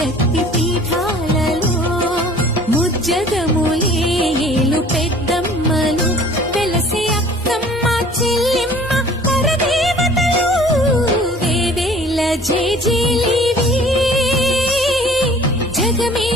శక్తి పీఠాలలో ముజ్జగములేలు పెద్దమ్మలు వెలసి అక్కమ్మ చెల్లిమ్మ పరదేవతలు వేవేల జేజేలివి జగమే